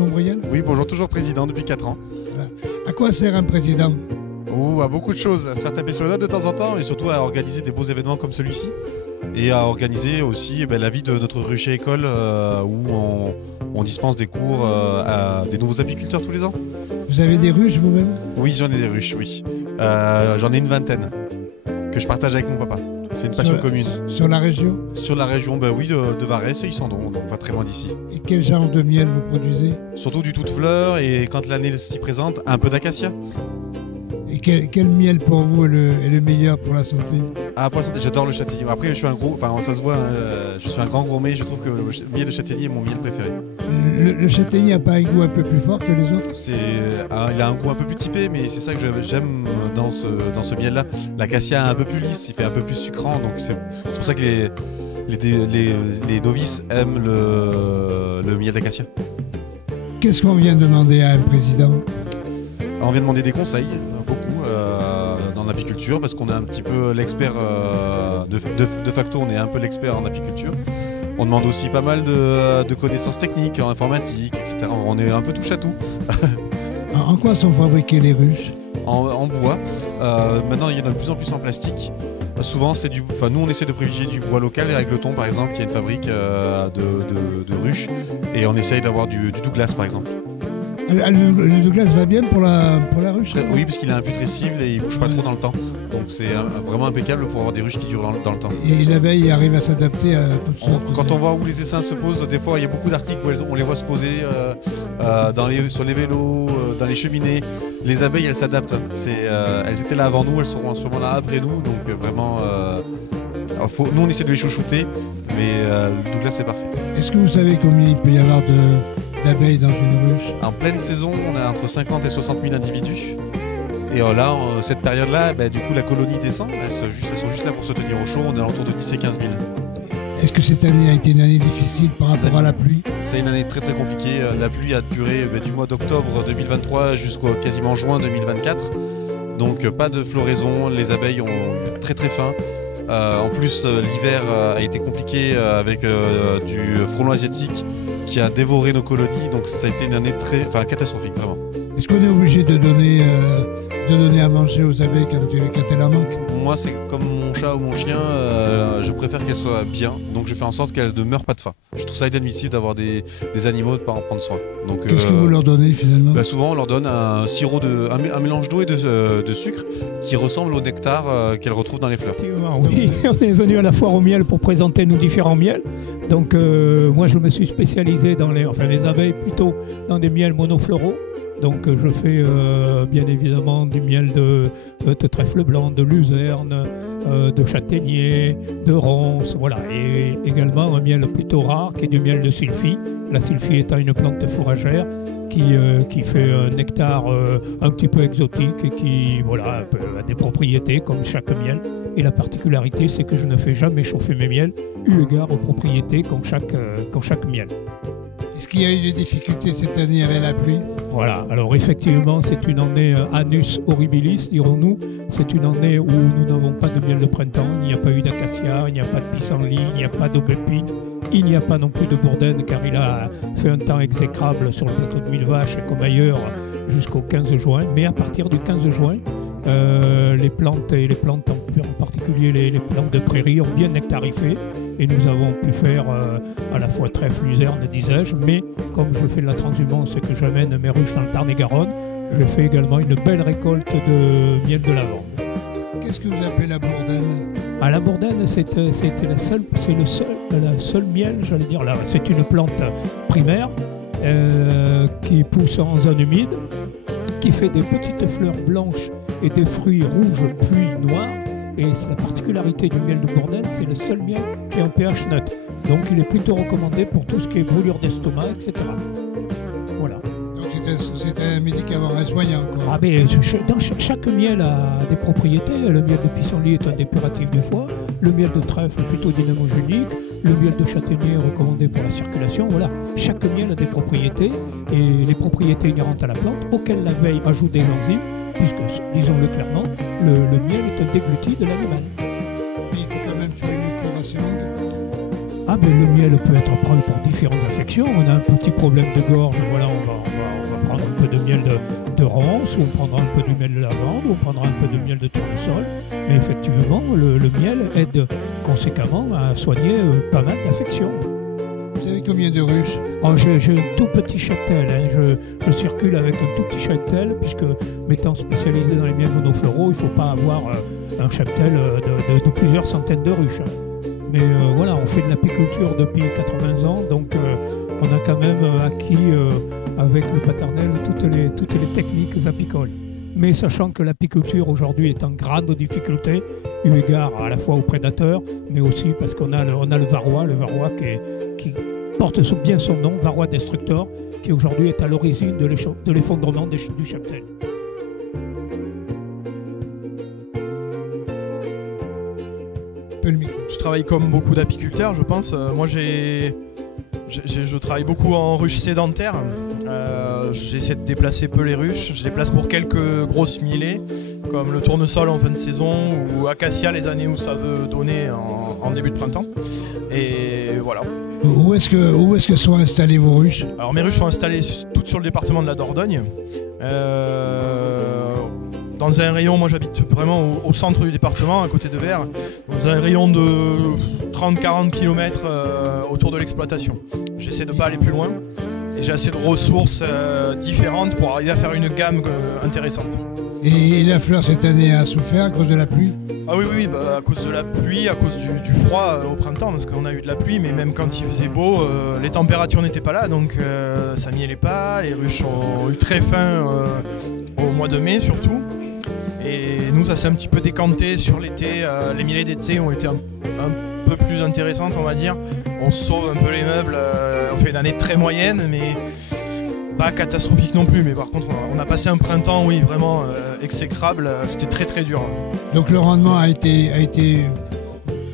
Montbriel? Oui, bonjour, toujours président depuis 4 ans. Voilà. À quoi sert un président? À beaucoup de choses, à se faire taper sur les doigts de temps en temps et surtout à organiser des beaux événements comme celui-ci et à organiser aussi la vie de notre rucher école où on dispense des cours à des nouveaux apiculteurs tous les ans. Vous avez des ruches vous-même? Oui, j'en ai des ruches, oui. J'en ai une vingtaine que je partage avec mon papa. C'est une passion commune. Sur la région? Sur la région, oui, de Varèse et Isandron, donc pas très loin d'ici. Et quel genre de miel vous produisez? Surtout du tout de fleurs et quand l'année s'y présente, un peu d'acacia. Et quel miel pour vous est le meilleur pour la santé? Ah, pour la santé, j'adore le châtaignier. Après, je suis un gros, enfin ça se voit, je suis un grand gourmet. Je trouve que le miel de châtaignier est mon miel préféré. Le châtaignier n'a pas un goût un peu plus fort que les autres? Il a un goût un peu plus typé, mais c'est ça que j'aime dans ce miel-là. L'acacia est un peu plus lisse, il fait un peu plus sucrant, donc c'est pour ça que les novices aiment le miel d'acacia. Qu'est-ce qu'on vient demander à un président? Alors, on vient demander des conseils, beaucoup, dans l'apiculture, parce qu'on est un petit peu l'expert, de facto, on est un peu l'expert en apiculture. On demande aussi pas mal de connaissances techniques, en informatique, etc. On est un peu touche à tout. En quoi sont fabriquées les ruches? En bois. Maintenant, il y en a de plus en plus en plastique. Souvent, nous, on essaie de privilégier du bois local. Avec le Thon, par exemple, qui est une fabrique de ruches. Et on essaye d'avoir du Douglas, par exemple. Le Douglas va bien pour la ruche? Oui, parce qu'il est imputrescible et il ne bouge pas trop dans le temps. Donc c'est vraiment impeccable pour avoir des ruches qui durent dans le temps. Et l'abeille arrive à s'adapter à toutes sortes. Quand on voit où les essaims se posent, des fois il y a beaucoup d'articles où on les voit se poser sur les vélos, dans les cheminées. Les abeilles, elles s'adaptent. Elles étaient là avant nous, elles seront sûrement là après nous. Donc vraiment, nous on essaie de les chouchouter, mais le Douglas c'est parfait. Est-ce que vous savez combien il peut y avoir d'abeilles dans une ruche? En pleine saison, on a entre 50 et 60 000 individus. Et là, cette période-là, du coup, la colonie descend. Elles sont juste là pour se tenir au chaud. On est à l'entour de 10 et 15 000. Est-ce que cette année a été une année difficile par rapport à la pluie? C'est une année très très compliquée. La pluie a duré du mois d'octobre 2023 jusqu'au quasiment juin 2024. Donc pas de floraison. Les abeilles ont eu très très faim. En plus, l'hiver a été compliqué avec du frelon asiatique qui a dévoré nos colonies. Donc ça a été une année catastrophique, vraiment. Est-ce qu'on est obligé de donner à manger aux abeilles quand elles en manquent? Moi, c'est comme mon chat ou mon chien, je préfère qu'elles soient bien, donc je fais en sorte qu'elles ne meurent pas de faim. Je trouve ça inadmissible d'avoir des animaux, de ne pas en prendre soin. Qu'est-ce que vous leur donnez finalement? Souvent, on leur donne un sirop, un mélange d'eau et de sucre qui ressemble au nectar qu'elles retrouvent dans les fleurs. Oui, on est venu à la foire au miel pour présenter nos différents miels. Donc moi, je me suis spécialisé dans les abeilles plutôt dans des miels monofloraux. Donc je fais bien évidemment du miel de trèfle blanc, de luzerne, de châtaignier, de ronce, voilà. Et également un miel plutôt rare qui est du miel de sylphie. La sylphie étant une plante fourragère qui fait un nectar un petit peu exotique et qui a des propriétés comme chaque miel. Et la particularité, c'est que je ne fais jamais chauffer mes miels, eu égard aux propriétés qu'ont chaque miel. Est-ce qu'il y a eu des difficultés cette année avec la pluie? Voilà, alors effectivement, c'est une année annus horribilis, dirons-nous. C'est une année où nous n'avons pas de miel de printemps, il n'y a pas eu d'acacia, il n'y a pas de pissenlit, il n'y a pas d'aubépine, il n'y a pas non plus de bourdaine, car il a fait un temps exécrable sur le plateau de Millevaches et comme ailleurs jusqu'au 15 juin. Mais à partir du 15 juin, les plantes en particulier les plantes de prairie ont bien nectarifé et nous avons pu faire à la fois trèfle, luzerne, disais-je, mais comme je fais de la transhumance et que j'amène mes ruches dans le Tarn-et-Garonne, je fais également une belle récolte de miel de lavande. Qu'est-ce que vous appelez la bourdaine? La bourdaine, c'est le seul miel, j'allais dire là. C'est une plante primaire qui pousse en zone humide, qui fait des petites fleurs blanches et des fruits rouges puis noirs. Et la particularité du miel de bourdaine, c'est le seul miel qui est en pH neutre. Donc il est plutôt recommandé pour tout ce qui est brûlure d'estomac, etc. Voilà. Donc c'est un médicament, un soignant. Chaque miel a des propriétés. Le miel de pissenlit est un dépuratif du foie. Le miel de trèfle est plutôt dynamogénique. Le miel de châtaignier est recommandé pour la circulation. Voilà. Chaque miel a des propriétés et les propriétés inhérentes à la plante auxquelles l'abeille ajoute des enzymes, puisque, disons-le clairement, le miel est un déglutit de l'animal. Mais il faut quand même faire une curation. Le miel peut être pris pour différentes affections. On a un petit problème de gorge, voilà, de miel de ronce, ou on prendra un peu du miel de lavande, ou on prendra un peu de miel de tournesol. Mais effectivement, le miel aide conséquemment à soigner pas mal d'affections. Vous avez combien de ruches? Oh, j'ai un tout petit cheptel, hein. Je circule avec un tout petit cheptel, puisque m'étant spécialisé dans les miels monofloraux, il ne faut pas avoir un cheptel de plusieurs centaines de ruches. Mais voilà, on fait de l'apiculture depuis 80 ans, donc on a quand même acquis avec le paternel toutes les techniques apicoles. Mais sachant que l'apiculture aujourd'hui est en grande difficulté, eu égard à la fois aux prédateurs, mais aussi parce qu'on a le varroa qui porte bien son nom, Varroa destructor, qui aujourd'hui est à l'origine de l'effondrement du cheptel. Je travaille comme beaucoup d'apiculteurs, je pense. Moi, je travaille beaucoup en ruches sédentaires. J'essaie de déplacer peu les ruches. Je déplace pour quelques grosses mielées, comme le tournesol en fin de saison ou acacia les années où ça veut donner en début de printemps. Et voilà. Où est-ce que sont installées vos ruches? Alors mes ruches sont installées toutes sur le département de la Dordogne. Dans un rayon, moi j'habite vraiment au centre du département, à côté de Vers, dans un rayon de 30-40 km autour de l'exploitation. J'essaie de ne pas aller plus loin et j'ai assez de ressources différentes pour arriver à faire une gamme intéressante. Et la fleur cette année a souffert à cause de la pluie? Ah oui, à cause de la pluie, à cause du froid au printemps, parce qu'on a eu de la pluie, mais même quand il faisait beau, les températures n'étaient pas là, donc ça mielait pas, les ruches ont eu très faim au mois de mai surtout. Et nous, ça s'est un petit peu décanté sur l'été. Les mielées d'été ont été un peu plus intéressantes, on va dire. On sauve un peu les meubles. On fait une année très moyenne, mais pas catastrophique non plus. Mais par contre, on a passé un printemps, oui, vraiment exécrable. C'était très très dur. Donc le rendement a été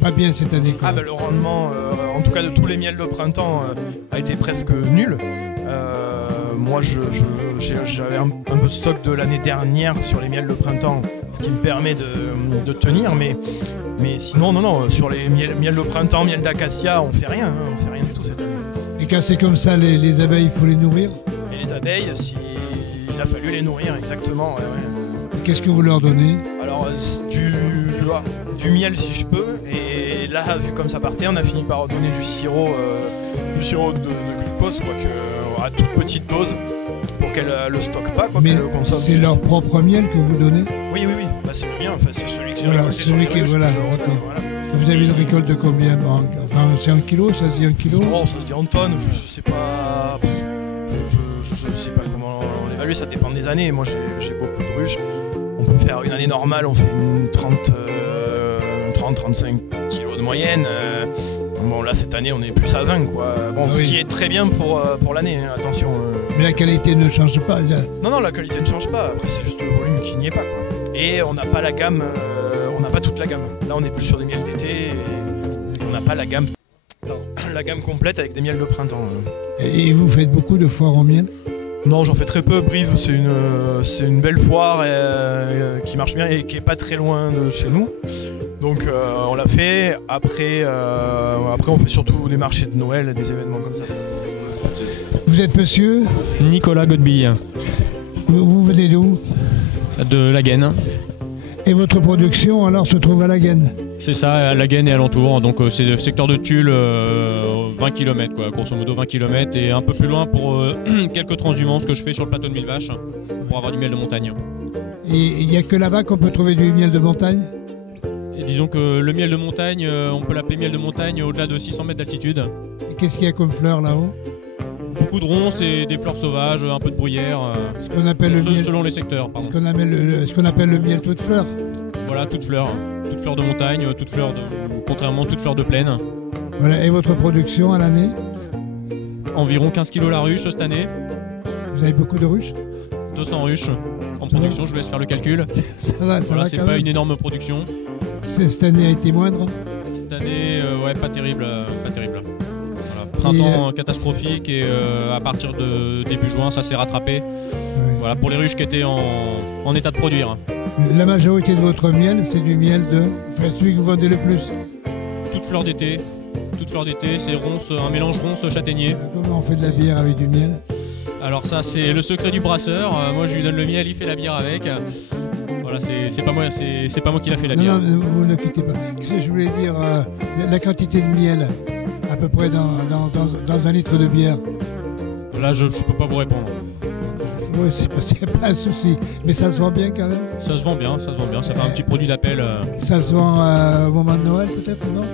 pas bien cette année, quoi. Le rendement, en tout cas de tous les miels de printemps, a été presque nul. Moi, j'avais un peu de stock de l'année dernière sur les miels de printemps, ce qui me permet de tenir. Mais sinon, non, sur les miels de printemps, miel d'acacia, on fait rien du tout cette année. Et quand c'est comme ça, les abeilles, il faut les nourrir? Et les abeilles, il a fallu les nourrir, exactement. Ouais. Qu'est-ce que vous leur donnez? Alors, du miel si je peux. Et là, vu comme ça partait, on a fini par donner du sirop de glucose, à toute petite dose, pour qu'elle le stocke pas. Mais c'est leur propre miel que vous donnez? Oui. C'est le mien, c'est celui que j'ai voilà, récolté sur les ruches. Voilà. Vous avez une récolte de combien? Enfin, c'est 1 kilo, ça se dit 1 kilo? Non, ça se dit en tonnes, je sais pas. Je sais pas comment on l'évalue, ça dépend des années. Moi, j'ai beaucoup de ruches. On peut faire une année normale, on fait une 30-35 kilos de moyenne. Bon, là, cette année, on est plus à 20, quoi. Bon, ce qui est très bien pour l'année, attention. Mais la qualité ne change pas. Non, la qualité ne change pas. Après, c'est juste le volume qui n'y est pas, quoi. Et on n'a pas la gamme, on n'a pas toute la gamme. Là, on est plus sur des miels d'été et on n'a pas la gamme complète avec des miels de printemps. Et vous faites beaucoup de foires au miel? Non, j'en fais très peu. Brive, c'est une belle foire qui marche bien et qui est pas très loin de chez nous. Donc on l'a fait. Après, on fait surtout des marchés de Noël, des événements comme ça. Vous êtes monsieur? Nicolas Godbille. Vous venez d'où? De Laguenne. Et votre production alors se trouve à Laguenne? C'est ça, à Laguenne et alentour. Donc c'est le secteur de Tulle, 20 km, quoi, grosso modo 20 km. Et un peu plus loin pour quelques transhumances que je fais sur le plateau de Millevaches pour avoir du miel de montagne. Et il n'y a que là-bas qu'on peut trouver du miel de montagne? Et disons que le miel de montagne, on peut l'appeler miel de montagne au-delà de 600 mètres d'altitude. Et qu'est-ce qu'il y a comme fleurs là-haut? Beaucoup de ronces et des fleurs sauvages, un peu de bruyère. Ce qu'on appelle le miel, selon les secteurs, pardon. Ce qu'on appelle le miel toute fleur. Voilà, toute fleur de montagne, contrairement toute fleur de plaine. Voilà, et votre production à l'année? Environ 15 kg la ruche cette année. Vous avez beaucoup de ruches? 200 ruches en production, je vous laisse faire le calcul. Ça va c'est pas une énorme production. Cette année a été moindre? Cette année, pas terrible. Voilà, printemps catastrophique et à partir de début juin, ça s'est rattrapé. Ouais. Voilà, pour les ruches qui étaient en état de produire. La majorité de votre miel, c'est du miel celui que vous vendez le plus? Toute fleur d'été, c'est un mélange ronce châtaignier. Comment on fait de la bière avec du miel? Alors ça c'est le secret du brasseur. Moi je lui donne le miel, il fait la bière avec. Voilà, c'est pas moi qui l'a fait la bière. Non, vous ne quittez pas. Qu'est-ce que je voulais dire la quantité de miel, à peu près dans un litre de bière. Là je peux pas vous répondre. Oui, c'est pas un souci. Mais ça se vend bien quand même. Ça se vend bien, ça fait un petit produit d'appel. Ça se vend au moment de Noël peut-être, non?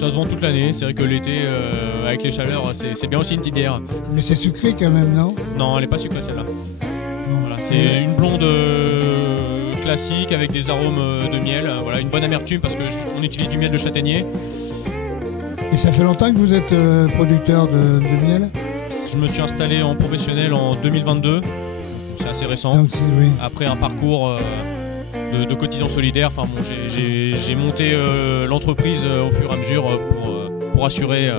Ça se vend toute l'année, c'est vrai que l'été, avec les chaleurs, c'est bien aussi une petite bière. Mais c'est sucré quand même, non? Non, elle n'est pas sucrée celle-là. Voilà, c'est une blonde classique avec des arômes de miel. Voilà, une bonne amertume parce qu'on utilise du miel de châtaignier. Et ça fait longtemps que vous êtes producteur de miel? Je me suis installé en professionnel en 2022, c'est assez récent. Donc, oui. Après un parcours de cotisants solidaires, enfin, bon, j'ai monté l'entreprise au fur et à mesure pour assurer.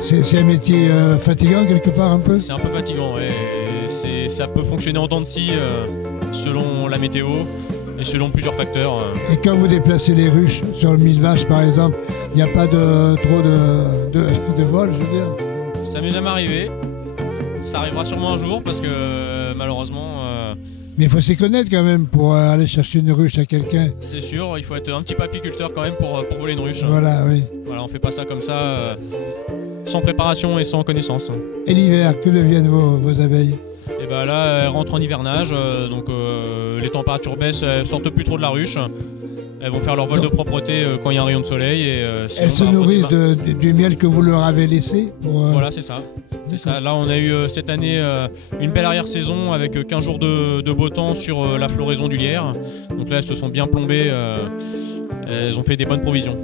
C'est un métier fatigant quelque part un peu? C'est un peu fatigant, ouais. Ça peut fonctionner en dents de scie selon la météo et selon plusieurs facteurs. Et quand vous déplacez les ruches sur le mille vaches par exemple, il n'y a pas trop de vol, je veux dire? Ça m'est jamais arrivé. Ça arrivera sûrement un jour parce que malheureusement. Mais il faut s'y connaître quand même pour aller chercher une ruche à quelqu'un. C'est sûr, il faut être un petit peu apiculteur quand même pour voler une ruche. Voilà, oui. Voilà, on fait pas ça comme ça, sans préparation et sans connaissance. Et l'hiver, que deviennent vos abeilles? Et ben là, elles rentrent en hivernage, donc les températures baissent, elles sortent plus trop de la ruche. Elles vont faire leur vol de propreté quand il y a un rayon de soleil. Elles se nourrissent du miel que vous leur avez laissé Voilà, c'est ça. C'est ça. Là, on a eu cette année une belle arrière-saison avec 15 jours de beau temps sur la floraison du lierre. Donc là, elles se sont bien plombées. Elles ont fait des bonnes provisions.